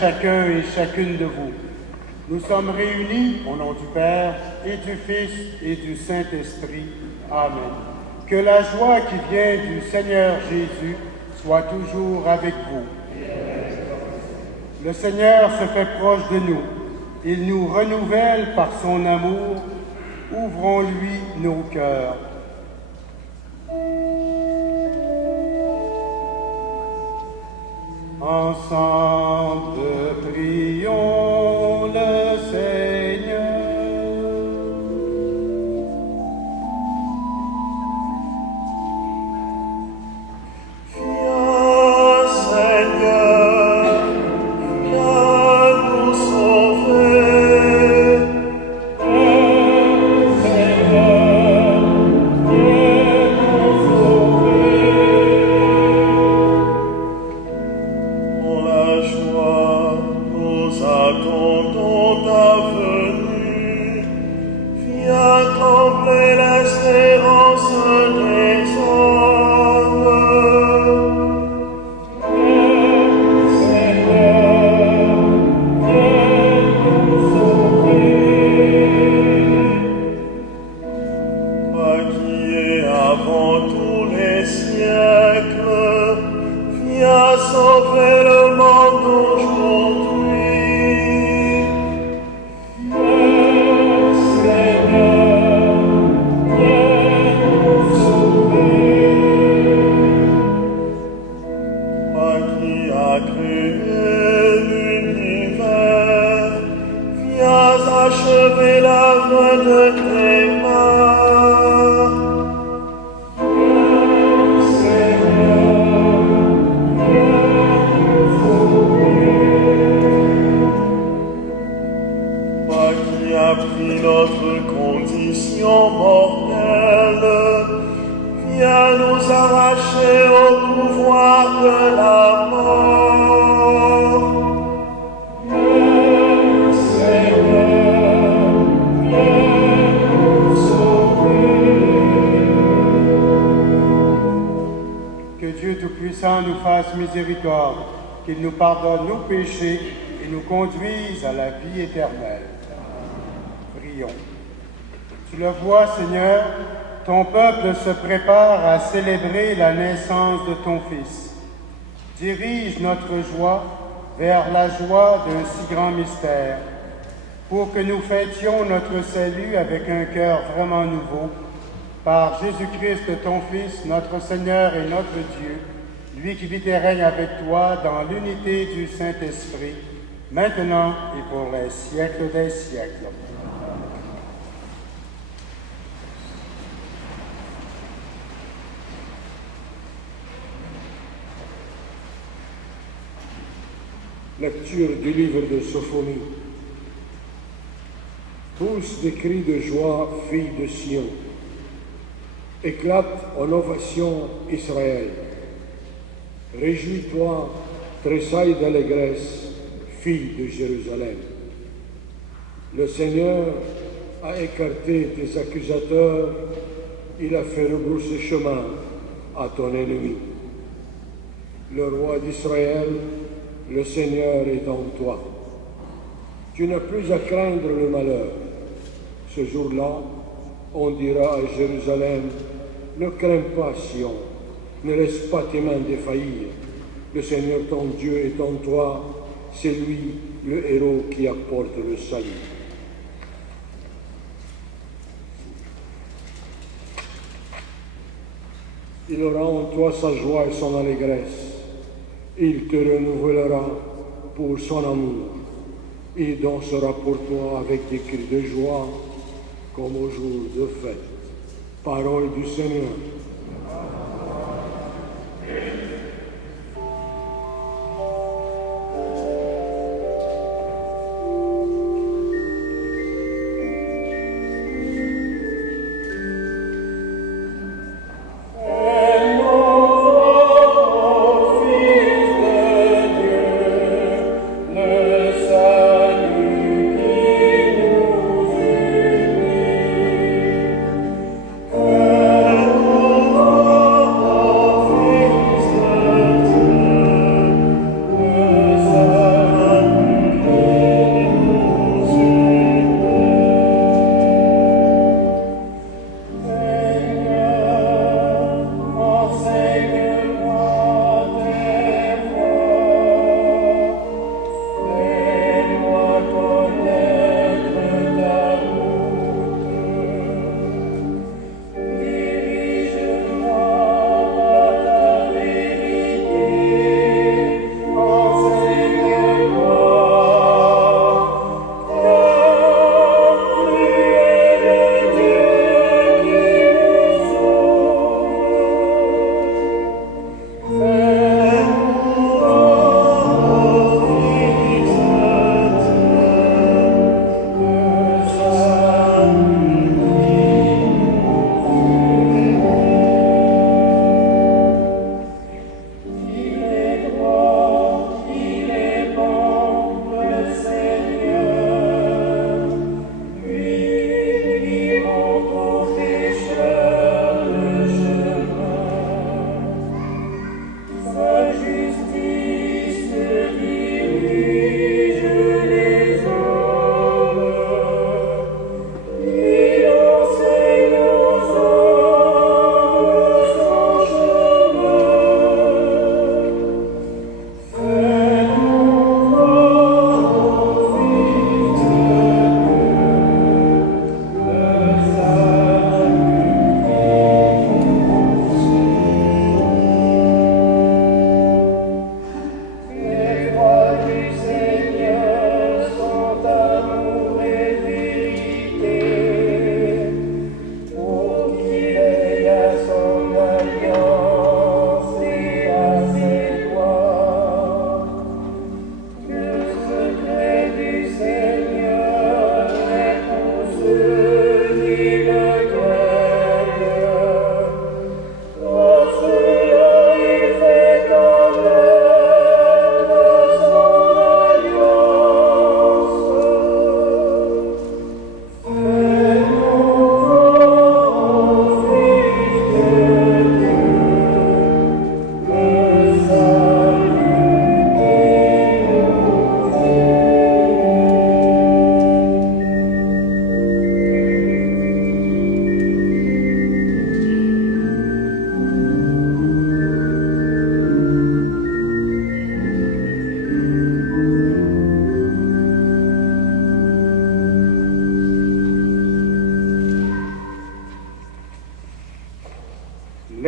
chacun et chacune de vous. Nous sommes réunis au nom du Père et du Fils et du Saint-Esprit. Amen. Que la joie qui vient du Seigneur Jésus soit toujours avec vous. Le Seigneur se fait proche de nous. Il nous renouvelle par son amour. Ouvrons-lui nos cœurs. Ensemble, prions le Seigneur. Miséricorde, qu'il nous pardonne nos péchés et nous conduise à la vie éternelle. Prions. Tu le vois, Seigneur, ton peuple se prépare à célébrer la naissance de ton Fils. Dirige notre joie vers la joie d'un si grand mystère, pour que nous fêtions notre salut avec un cœur vraiment nouveau, par Jésus-Christ, ton Fils, notre Seigneur et notre Dieu, lui qui vit et règne avec toi dans l'unité du Saint-Esprit, maintenant et pour les siècles des siècles. Lecture du livre de Sophonie. Pousse des cris de joie, fille de Sion. Éclate en ovation Israël. Réjouis-toi, tressaille d'allégresse, fille de Jérusalem. Le Seigneur a écarté tes accusateurs, il a fait rebrousser chemin à ton ennemi. Le roi d'Israël, le Seigneur est en toi. Tu n'as plus à craindre le malheur. Ce jour-là, on dira à Jérusalem, ne crains pas, Sion. Ne laisse pas tes mains défaillir. Le Seigneur ton Dieu est en toi, c'est lui le héros qui apporte le salut. Il aura en toi sa joie et son allégresse. Il te renouvellera pour son amour. Il dansera pour toi avec des cris de joie, comme au jour de fête. Parole du Seigneur.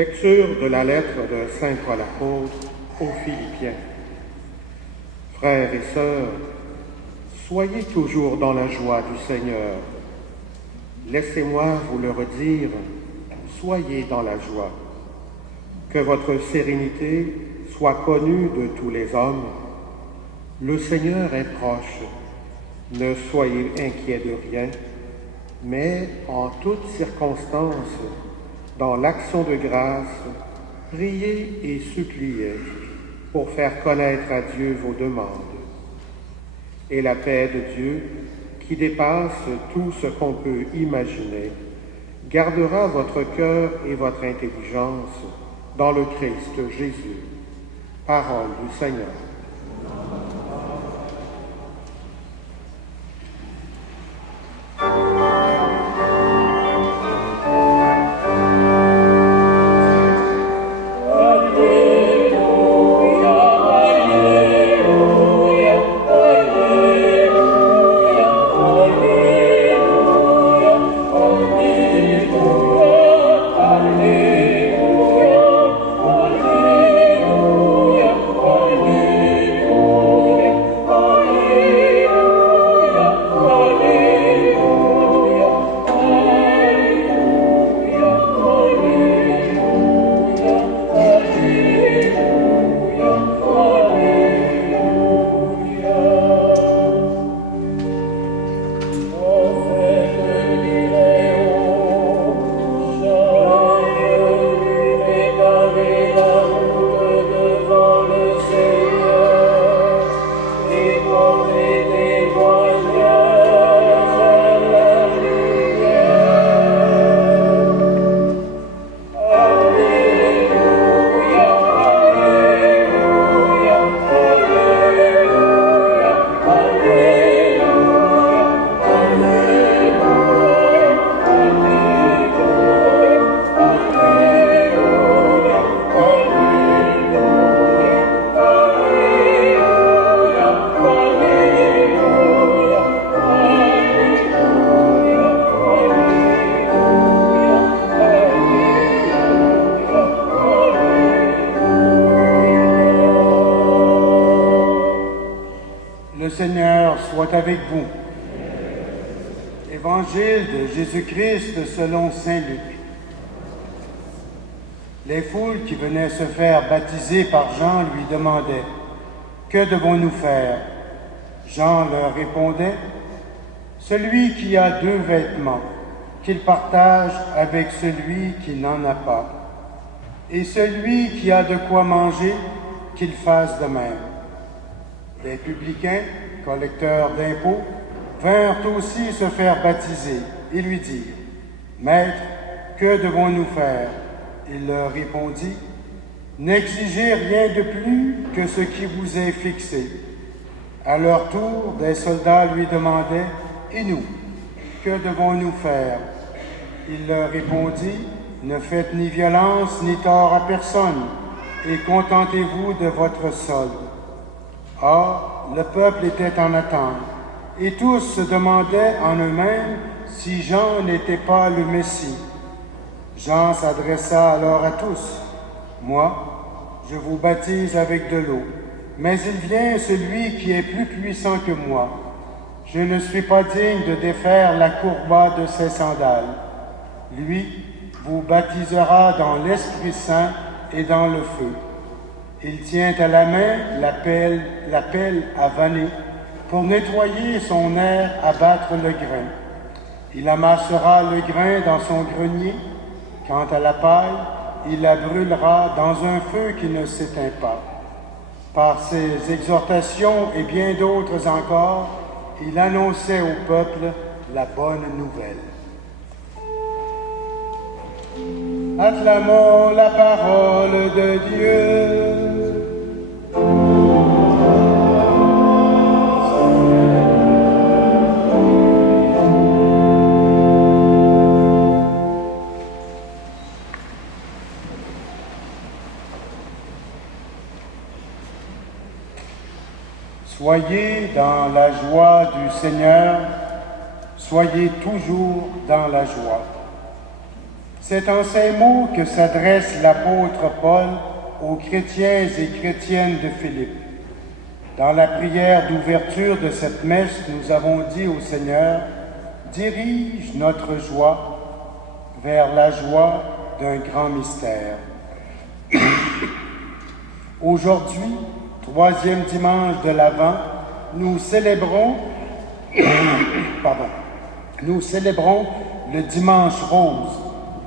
Lecture de la lettre de saint Paul apôtre aux Philippiens. Frères et sœurs, soyez toujours dans la joie du Seigneur. Laissez-moi vous le redire, soyez dans la joie. Que votre sérénité soit connue de tous les hommes. Le Seigneur est proche. Ne soyez inquiets de rien, mais en toutes circonstances, dans l'action de grâce, priez et suppliez pour faire connaître à Dieu vos demandes. Et la paix de Dieu, qui dépasse tout ce qu'on peut imaginer, gardera votre cœur et votre intelligence dans le Christ Jésus. Parole du Seigneur. Seigneur soit avec vous. Évangile de Jésus-Christ selon saint Luc. Les foules qui venaient se faire baptiser par Jean lui demandaient « Que devons-nous faire ?» Jean leur répondait « Celui qui a 2 vêtements, qu'il partage avec celui qui n'en a pas, et celui qui a de quoi manger, qu'il fasse de même. » Les publicains, collecteurs d'impôts, vinrent aussi se faire baptiser et lui dirent « Maître, que devons-nous faire ?» Il leur répondit « N'exigez rien de plus que ce qui vous est fixé. » À leur tour, des soldats lui demandaient « Et nous, que devons-nous faire ?» Il leur répondit « Ne faites ni violence ni tort à personne, et contentez-vous de votre solde. » Or, le peuple était en attente, et tous se demandaient en eux-mêmes si Jean n'était pas le Messie. Jean s'adressa alors à tous. « Moi, je vous baptise avec de l'eau, mais il vient celui qui est plus puissant que moi. Je ne suis pas digne de défaire la courroie de ses sandales. Lui vous baptisera dans l'Esprit Saint et dans le feu. Il tient à la main la pelle à vanner pour nettoyer son aire à battre le grain. Il amassera le grain dans son grenier. Quant à la paille, il la brûlera dans un feu qui ne s'éteint pas. » Par ses exhortations et bien d'autres encore, il annonçait au peuple la bonne nouvelle. Acclamons la parole de Dieu. Soyez dans la joie du Seigneur, soyez toujours dans la joie. C'est en ces mots que s'adresse l'apôtre Paul aux chrétiens et chrétiennes de Philippe. Dans la prière d'ouverture de cette messe, nous avons dit au Seigneur, « Dirige notre joie vers la joie d'un grand mystère. » Aujourd'hui, troisième dimanche de l'Avent, nous célébrons le dimanche rose,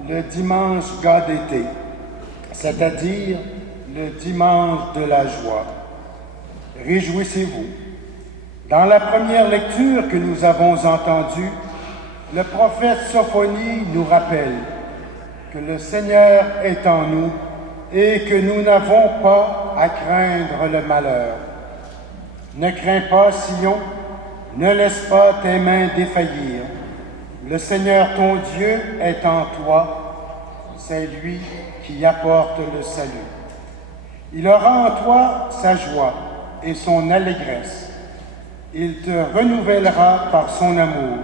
le dimanche gaudété, c'est-à-dire le dimanche de la joie. Réjouissez-vous. Dans la première lecture que nous avons entendue, le prophète Sophonie nous rappelle que le Seigneur est en nous et que nous n'avons pas à craindre le malheur. Ne crains pas, Sion, ne laisse pas tes mains défaillir. Le Seigneur ton Dieu est en toi, c'est lui qui apporte le salut. Il aura en toi sa joie et son allégresse. Il te renouvellera par son amour.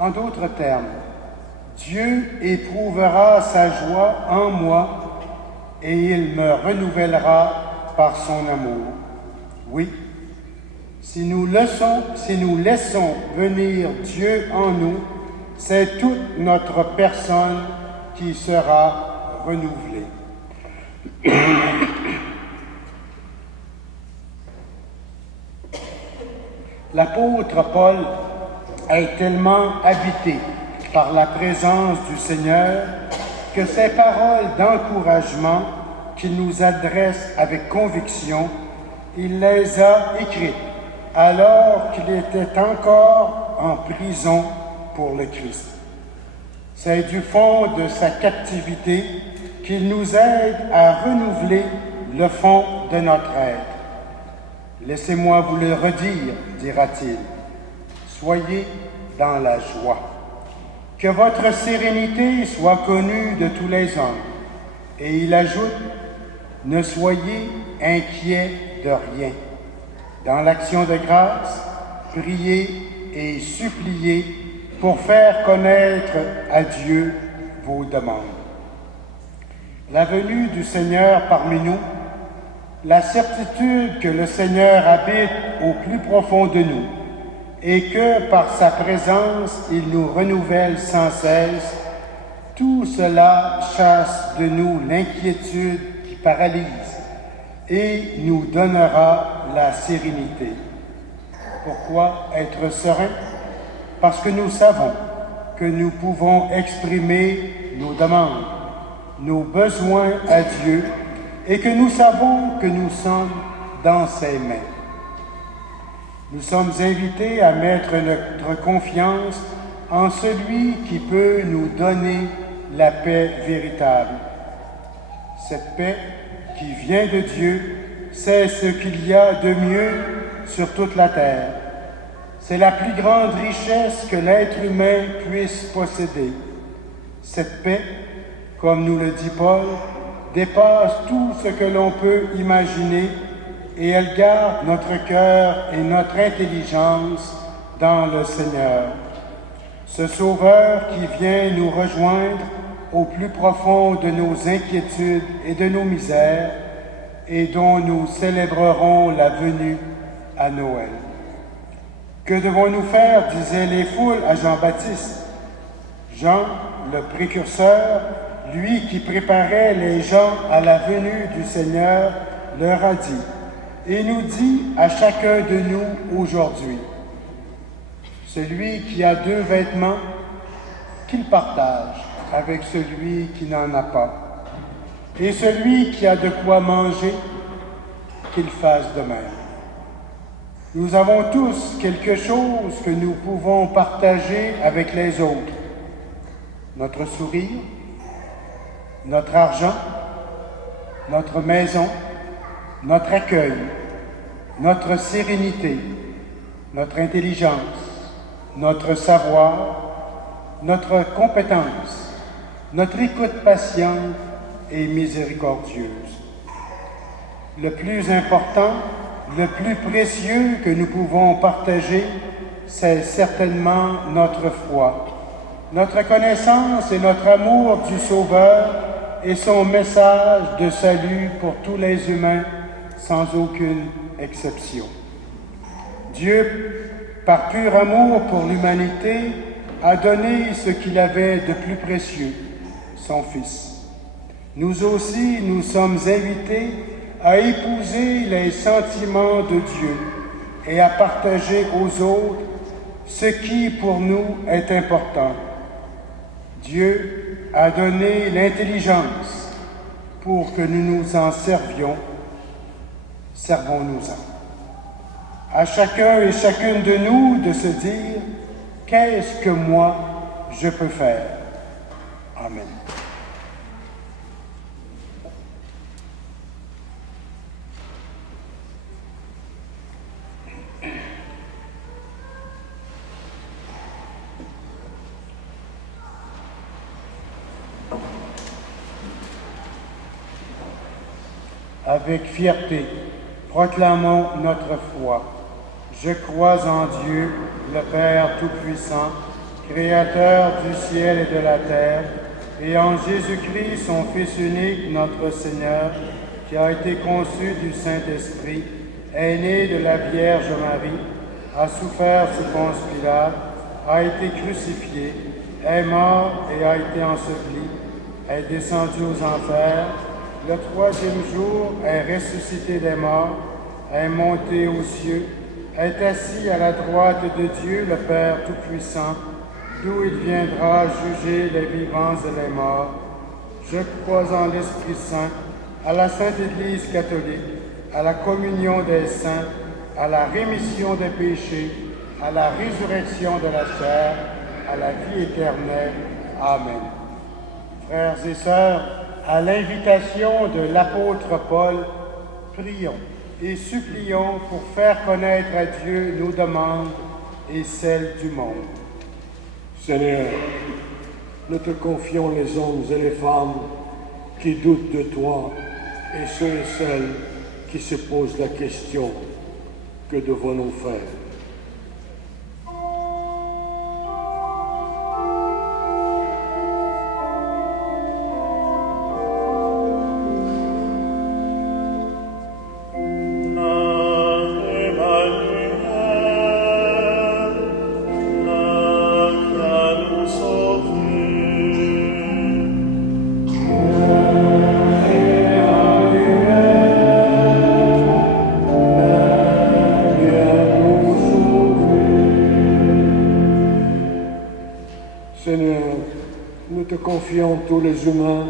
En d'autres termes, Dieu éprouvera sa joie en moi et il me renouvellera par son amour. Oui, si nous laissons venir Dieu en nous, c'est toute notre personne qui sera renouvelée. L'apôtre Paul est tellement habité par la présence du Seigneur que ces paroles d'encouragement qu'il nous adresse avec conviction, il les a écrites alors qu'il était encore en prison pour le Christ. C'est du fond de sa captivité qu'il nous aide à renouveler le fond de notre être. Laissez-moi vous le redire, dira-t-il. Soyez dans la joie. Que votre sérénité soit connue de tous les hommes. Et il ajoute, ne soyez inquiets de rien. Dans l'action de grâce, priez et suppliez pour faire connaître à Dieu vos demandes. La venue du Seigneur parmi nous, la certitude que le Seigneur habite au plus profond de nous et que par sa présence, il nous renouvelle sans cesse, tout cela chasse de nous l'inquiétude qui paralyse et nous donnera la sérénité. Pourquoi être serein? Parce que nous savons que nous pouvons exprimer nos demandes, nos besoins à Dieu et que nous savons que nous sommes dans ses mains. Nous sommes invités à mettre notre confiance en celui qui peut nous donner la paix véritable. Cette paix qui vient de Dieu, c'est ce qu'il y a de mieux sur toute la terre. C'est la plus grande richesse que l'être humain puisse posséder. Cette paix, comme nous le dit Paul, dépasse tout ce que l'on peut imaginer et elle garde notre cœur et notre intelligence dans le Seigneur. Ce Sauveur qui vient nous rejoindre au plus profond de nos inquiétudes et de nos misères et dont nous célébrerons la venue à Noël. Que devons-nous faire, disaient les foules à Jean-Baptiste. Jean, le précurseur, lui qui préparait les gens à la venue du Seigneur, leur a dit, et nous dit à chacun de nous aujourd'hui, celui qui a 2 vêtements, qu'il partage avec celui qui n'en a pas, et celui qui a de quoi manger, qu'il fasse de même. Nous avons tous quelque chose que nous pouvons partager avec les autres. Notre sourire, notre argent, notre maison, notre accueil, notre sérénité, notre intelligence, notre savoir, notre compétence, notre écoute patiente et miséricordieuse. Le plus important, le plus précieux que nous pouvons partager, c'est certainement notre foi, notre connaissance et notre amour du Sauveur et son message de salut pour tous les humains, sans aucune exception. Dieu, par pur amour pour l'humanité, a donné ce qu'il avait de plus précieux, son Fils. Nous aussi, nous sommes invités à épouser les sentiments de Dieu et à partager aux autres ce qui, pour nous, est important. Dieu a donné l'intelligence pour que nous nous en servions. Servons-nous-en. À chacun et chacune de nous de se dire « Qu'est-ce que moi je peux faire ?» Amen. Avec fierté, proclamons notre foi. Je crois en Dieu, le Père Tout-Puissant, Créateur du ciel et de la terre, et en Jésus-Christ, son Fils unique, notre Seigneur, qui a été conçu du Saint-Esprit, est né de la Vierge Marie, a souffert sous Ponce Pilate, a été crucifié, est mort et a été enseveli, est descendu aux enfers, le troisième jour est ressuscité des morts, est monté aux cieux, est assis à la droite de Dieu, le Père Tout-Puissant, d'où il viendra juger les vivants et les morts. Je crois en l'Esprit Saint, à la Sainte Église catholique, à la communion des saints, à la rémission des péchés, à la résurrection de la chair, à la vie éternelle. Amen. Frères et sœurs, à l'invitation de l'apôtre Paul, prions et supplions pour faire connaître à Dieu nos demandes et celles du monde. Seigneur, nous te confions les hommes et les femmes qui doutent de toi et ceux et celles qui se posent la question, que devons-nous faire? Confions tous les humains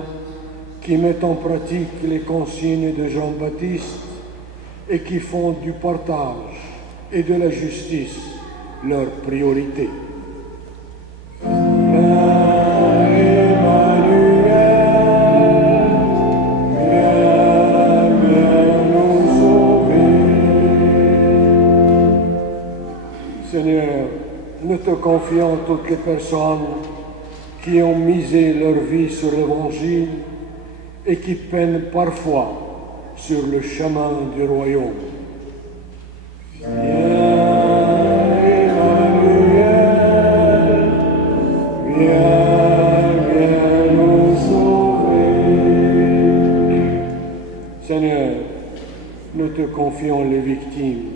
qui mettent en pratique les consignes de Jean-Baptiste et qui font du partage et de la justice leur priorité. Seigneur, nous te confions toutes les personnes qui ont misé leur vie sur l'Évangile et qui peinent parfois sur le chemin du royaume. Viens, Emmanuel, viens nous sauver. Seigneur, nous te confions les victimes,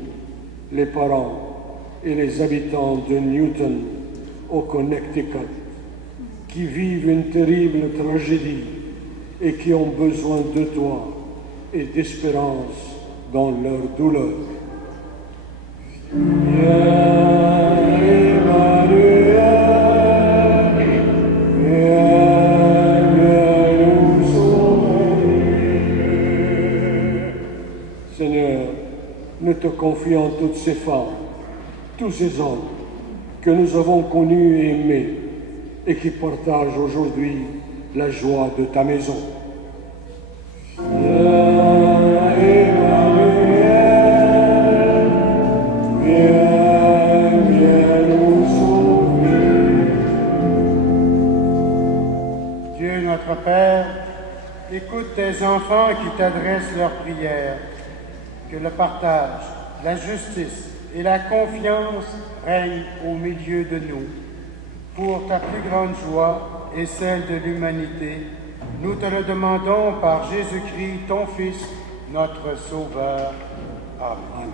les parents et les habitants de Newton au Connecticut, qui vivent une terrible tragédie et qui ont besoin de toi et d'espérance dans leur douleur. Viens, Emmanuel, viens nous sauver. Seigneur, nous te confions toutes ces femmes, tous ces hommes que nous avons connus et aimés, et qui partagent aujourd'hui la joie de ta maison. Viens, Emmanuel, viens nous sauver. Dieu notre Père, écoute tes enfants qui t'adressent leurs prières, que le partage, la justice et la confiance règnent au milieu de nous. pour ta plus grande joie et celle de l'humanité, nous te le demandons par Jésus-Christ, ton Fils, notre Sauveur. Amen.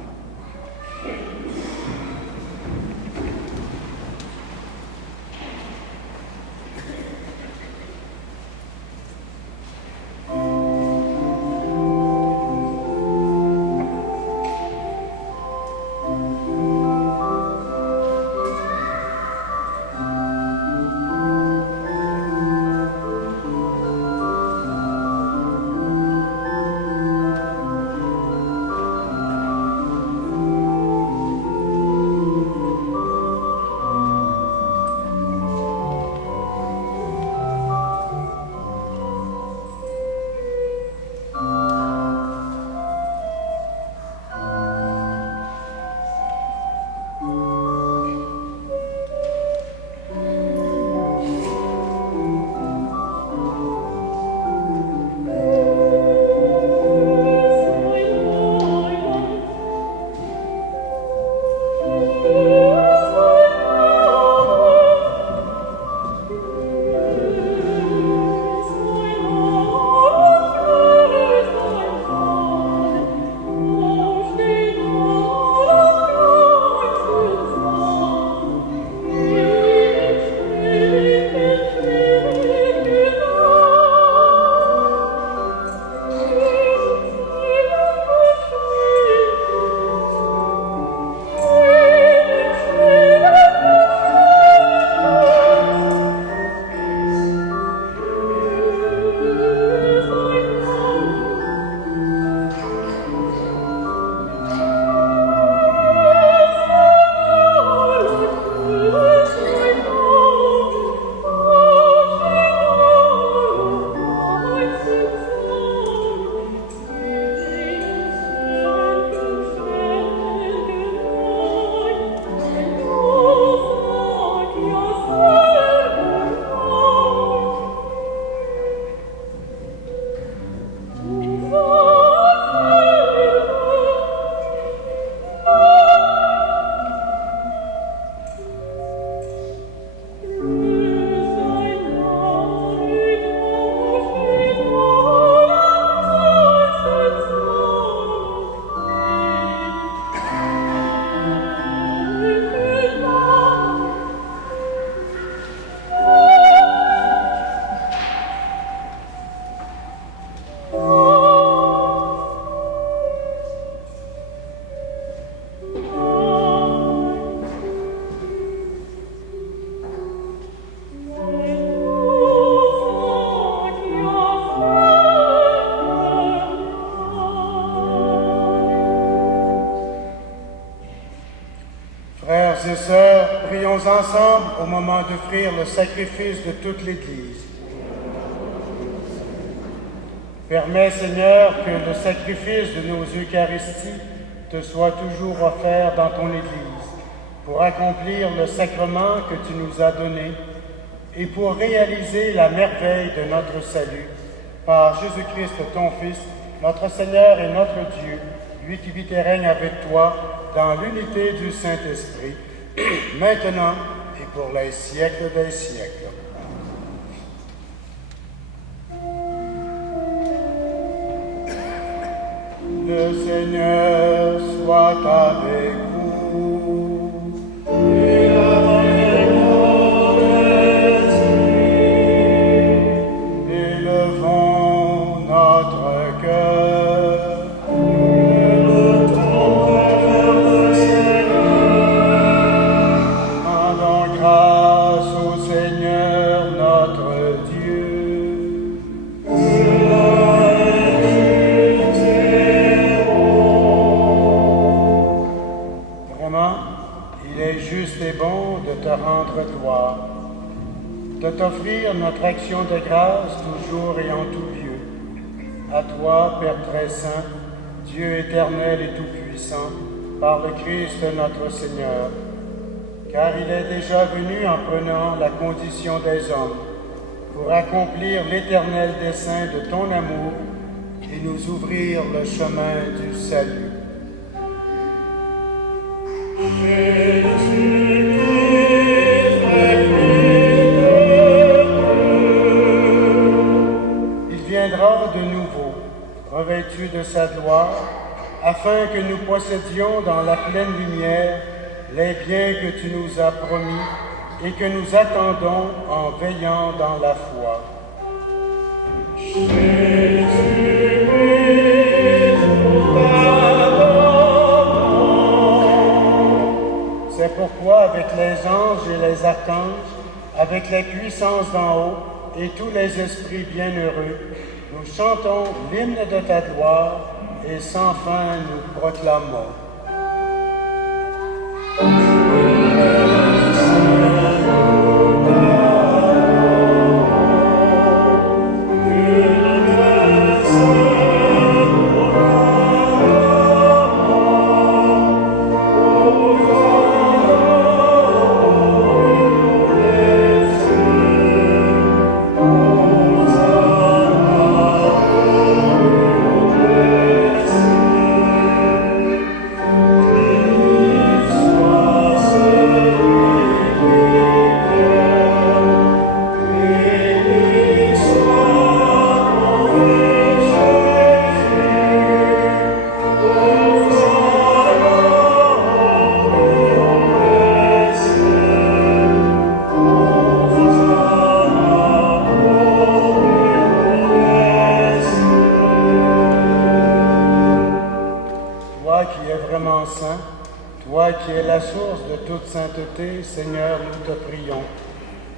Frères et sœurs, prions ensemble au moment d'offrir le sacrifice de toute l'Église. Permets, Seigneur, que le sacrifice de nos Eucharisties te soit toujours offert dans ton Église, pour accomplir le sacrement que tu nous as donné et pour réaliser la merveille de notre salut, par Jésus-Christ, ton Fils, notre Seigneur et notre Dieu, lui qui vit et règne avec toi dans l'unité du Saint-Esprit, maintenant et pour les siècles des siècles. Le Seigneur soit avec vous. Et avec votre esprit. Élevons notre cœur. Rendons grâce au Seigneur notre Dieu. Vraiment, il est juste et bon de te rendre gloire, de t'offrir notre action de grâce toujours et en tout lieu. À toi, Père très saint, Dieu éternel et tout-puissant, par le Christ notre Seigneur, car il est déjà venu en prenant la condition des hommes, pour accomplir l'éternel dessein de ton amour et nous ouvrir le chemin du salut. Jésus, Christ, revêtus de sa gloire, afin que nous possédions dans la pleine lumière les biens que tu nous as promis et que nous attendons en veillant dans la foi. C'est pourquoi, avec les anges et les archanges, avec les puissances d'en haut et tous les esprits bienheureux, nous chantons l'hymne de ta gloire et sans fin nous proclamons. Toi qui es la source de toute sainteté, Seigneur, nous te prions.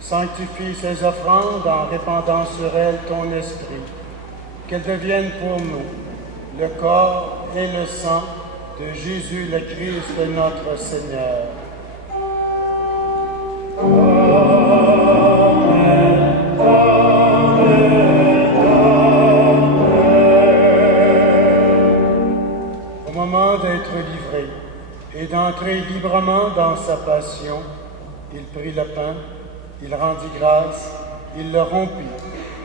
Sanctifie ces offrandes en répandant sur elles ton esprit, qu'elles deviennent pour nous le corps et le sang de Jésus le Christ, notre Seigneur. Au moment d'être livré et d'entrer librement dans sa passion, il prit le pain, il rendit grâce, il le rompit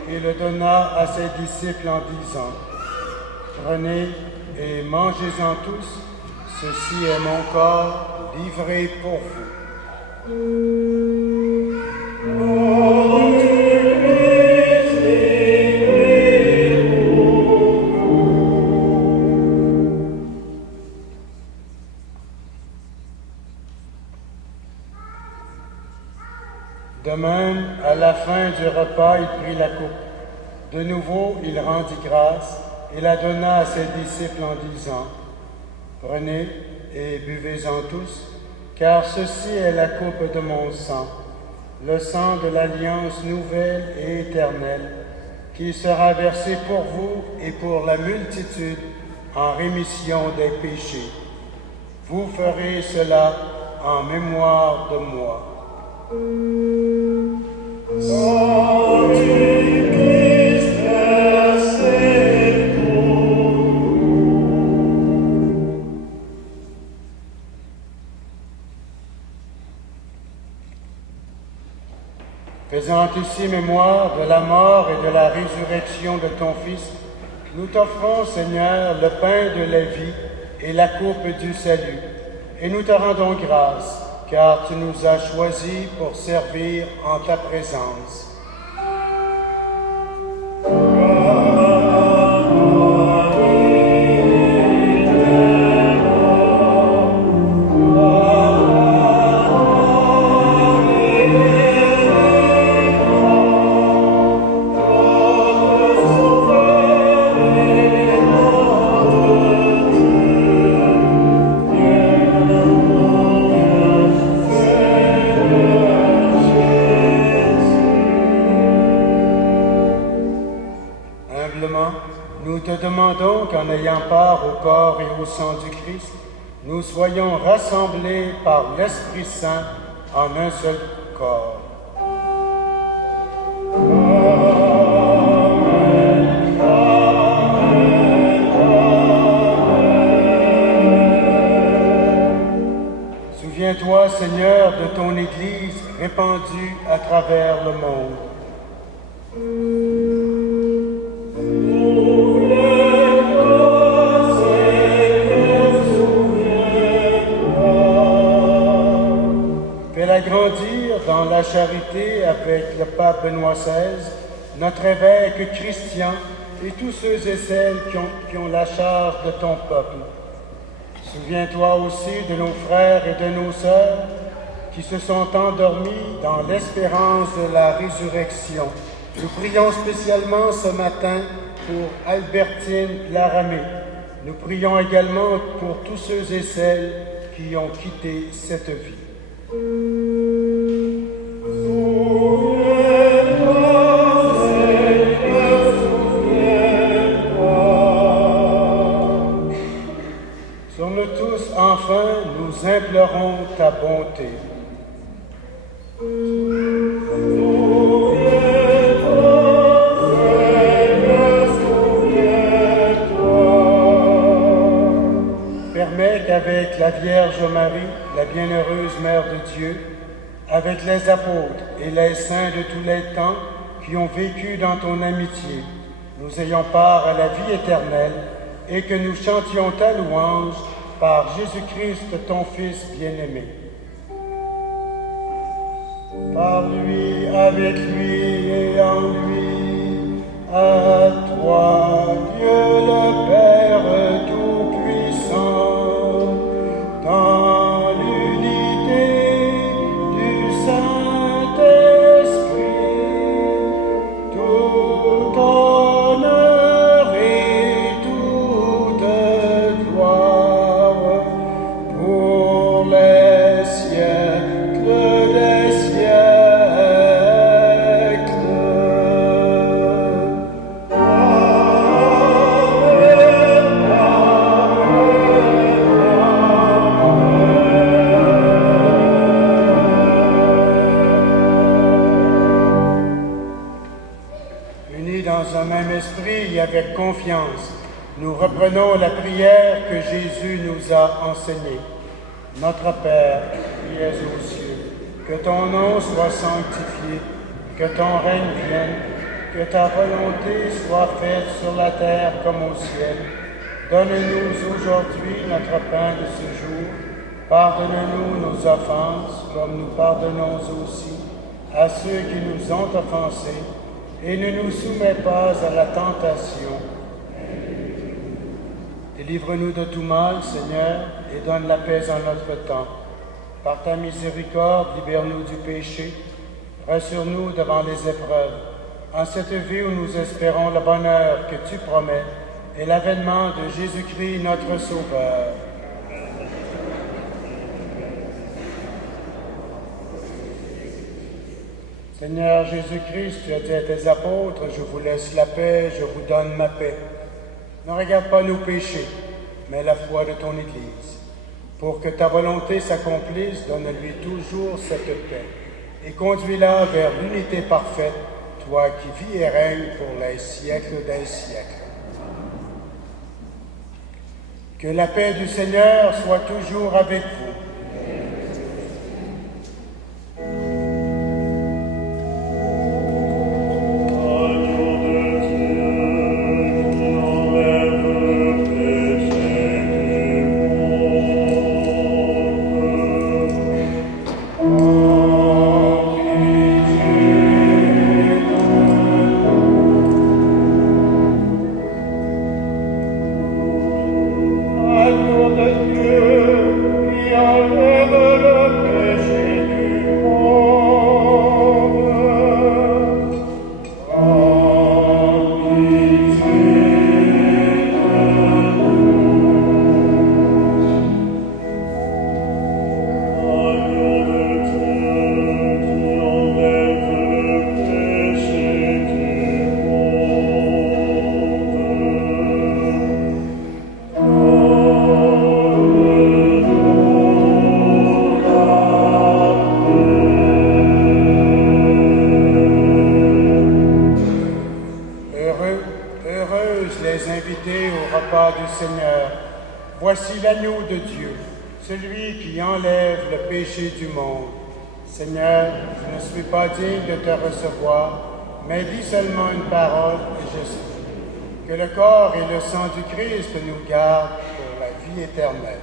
et le donna à ses disciples en disant : « Prenez et mangez-en tous, ceci est mon corps livré pour vous. » De même, à la fin du repas, il prit la coupe. De nouveau, il rendit grâce et la donna à ses disciples en disant : « Prenez et buvez-en tous, car ceci est la coupe de mon sang, le sang de l'alliance nouvelle et éternelle, qui sera versé pour vous et pour la multitude en rémission des péchés. Vous ferez cela en mémoire de moi. » Faisant ici mémoire de la mort et de la résurrection de ton Fils, nous t'offrons, Seigneur, le pain de la vie et la coupe du salut, et nous te rendons grâce, car tu nous as choisis pour servir en ta présence. Nous te demandons qu'en ayant part au corps et au sang du Christ, nous soyons rassemblés par l'Esprit Saint en un seul corps. Souviens-toi, Seigneur, de ton Église répandue à travers le monde. Fais-la grandir dans la charité avec le pape Benoît XVI, notre évêque Christian et tous ceux et celles qui ont la charge de ton peuple. Souviens-toi aussi de nos frères et de nos sœurs qui se sont endormis dans l'espérance de la résurrection. Nous prions spécialement ce matin pour Albertine Laramé. Nous prions également pour tous ceux et celles qui ont quitté cette vie. Sur nous tous, enfin, nous implorons ta bonté. Permets qu'avec la Vierge Marie, la bienheureuse Mère de Dieu, avec les apôtres et les saints de tous les temps qui ont vécu dans ton amitié, nous ayons part à la vie éternelle et que nous chantions ta louange par Jésus-Christ, ton Fils bien-aimé. Par lui, avec lui et en lui, à toi, Dieu le Père Tout-Puissant, dans l'unité du Saint-Esprit, tout honneur et toute gloire pour les siècles des siècles. Unis dans un même esprit et avec confiance, nous reprenons la prière que Jésus nous a enseignée. Notre Père, qui es aux cieux, que ton nom soit sanctifié, que ton règne vienne, que ta volonté soit faite sur la terre comme au ciel. Donne-nous aujourd'hui notre pain de ce jour. Pardonne-nous nos offenses, comme nous pardonnons aussi à ceux qui nous ont offensés, et ne nous soumets pas à la tentation. Délivre-nous de tout mal, Seigneur, et donne la paix en notre temps. Par ta miséricorde, libère-nous du péché, rassure-nous devant les épreuves, en cette vie où nous espérons le bonheur que tu promets et l'avènement de Jésus-Christ, notre Sauveur. Seigneur Jésus-Christ, tu as dit à tes apôtres, je vous laisse la paix, je vous donne ma paix. Ne regarde pas nos péchés, mais la foi de ton Église. Pour que ta volonté s'accomplisse, donne-lui toujours cette paix et conduis-la vers l'unité parfaite, toi qui vis et règnes pour les siècles des siècles. Que la paix du Seigneur soit toujours avec vous. Voici l'agneau de Dieu, celui qui enlève le péché du monde. Seigneur, je ne suis pas digne de te recevoir, mais dis seulement une parole et je sais. Que le corps et le sang du Christ nous gardent pour la vie éternelle.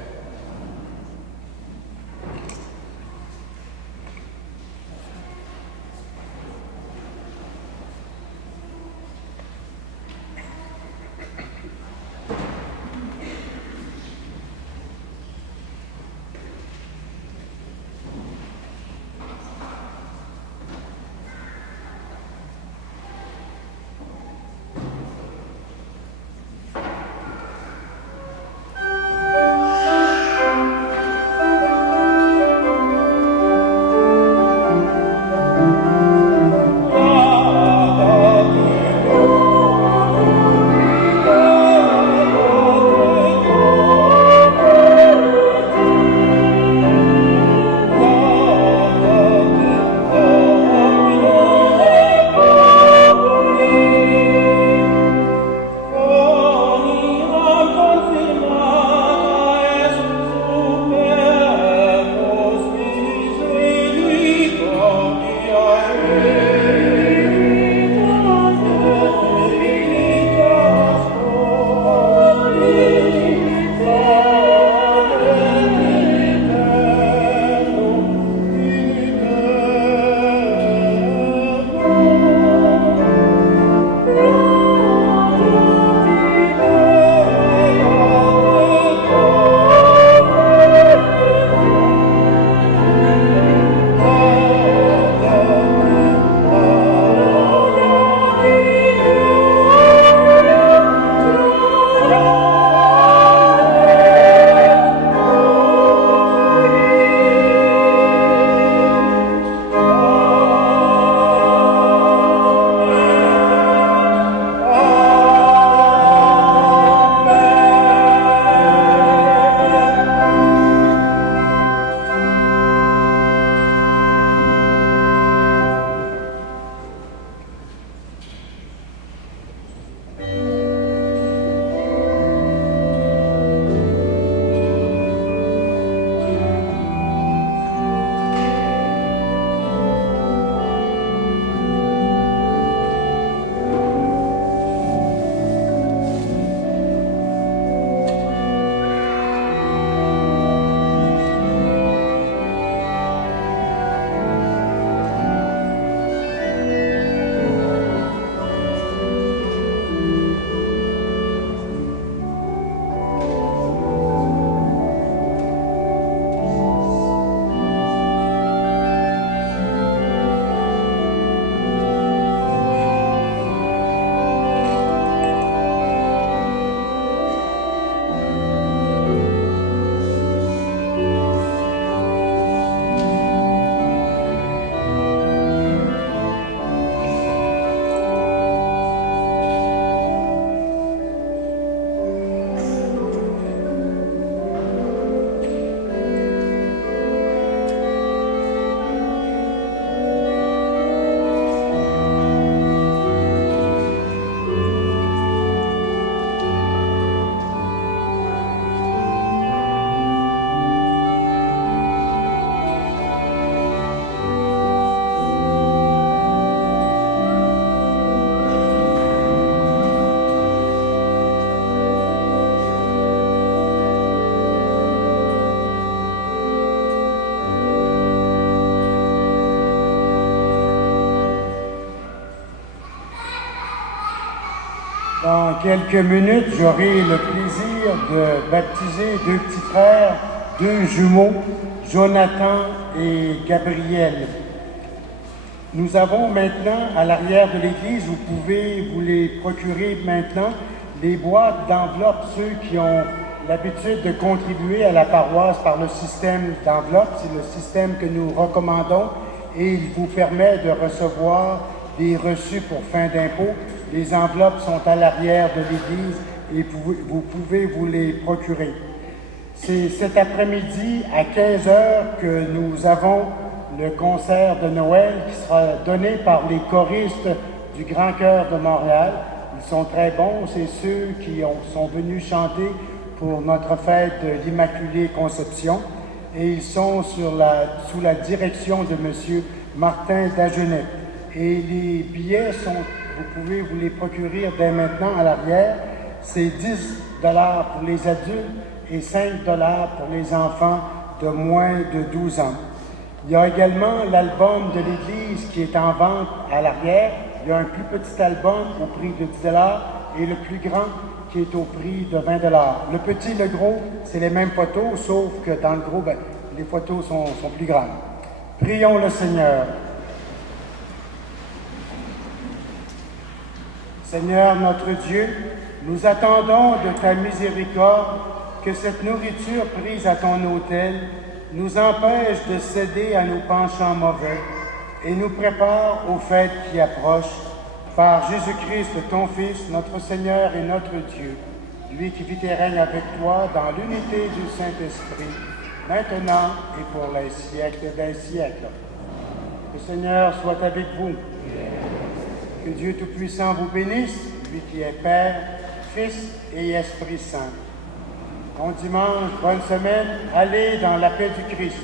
Dans quelques minutes, j'aurai le plaisir de baptiser deux petits frères, deux jumeaux, Jonathan et Gabriel. Nous avons maintenant, à l'arrière de l'église, vous pouvez vous les procurer maintenant, les boîtes d'enveloppes, ceux qui ont l'habitude de contribuer à la paroisse par le système d'enveloppes. C'est le système que nous recommandons et il vous permet de recevoir des reçus pour fin d'impôt. Les enveloppes sont à l'arrière de l'église et vous pouvez vous les procurer. C'est cet après-midi à 15 heures que nous avons le concert de Noël qui sera donné par les choristes du Grand Chœur de Montréal. Ils sont très bons, c'est ceux qui sont venus chanter pour notre fête de l'Immaculée Conception et ils sont sous la direction de M. Martin Dagenet. Et les billets vous pouvez vous les procurer dès maintenant à l'arrière. C'est 10 $ pour les adultes et 5 $ pour les enfants de moins de 12 ans. Il y a également l'album de l'Église qui est en vente à l'arrière. Il y a un plus petit album au prix de 10 $ et le plus grand qui est au prix de 20 $. Le petit, le gros, c'est les mêmes photos, sauf que dans le gros, les photos sont plus grandes. Prions le Seigneur. Seigneur notre Dieu, nous attendons de ta miséricorde que cette nourriture prise à ton autel nous empêche de céder à nos penchants mauvais et nous prépare aux fêtes qui approchent par Jésus-Christ, ton Fils, notre Seigneur et notre Dieu, lui qui vit et règne avec toi dans l'unité du Saint-Esprit, maintenant et pour les siècles des siècles. Le Seigneur soit avec vous. Que Dieu Tout-Puissant vous bénisse, lui qui est Père, Fils et Esprit Saint. Bon dimanche, bonne semaine, allez dans la paix du Christ.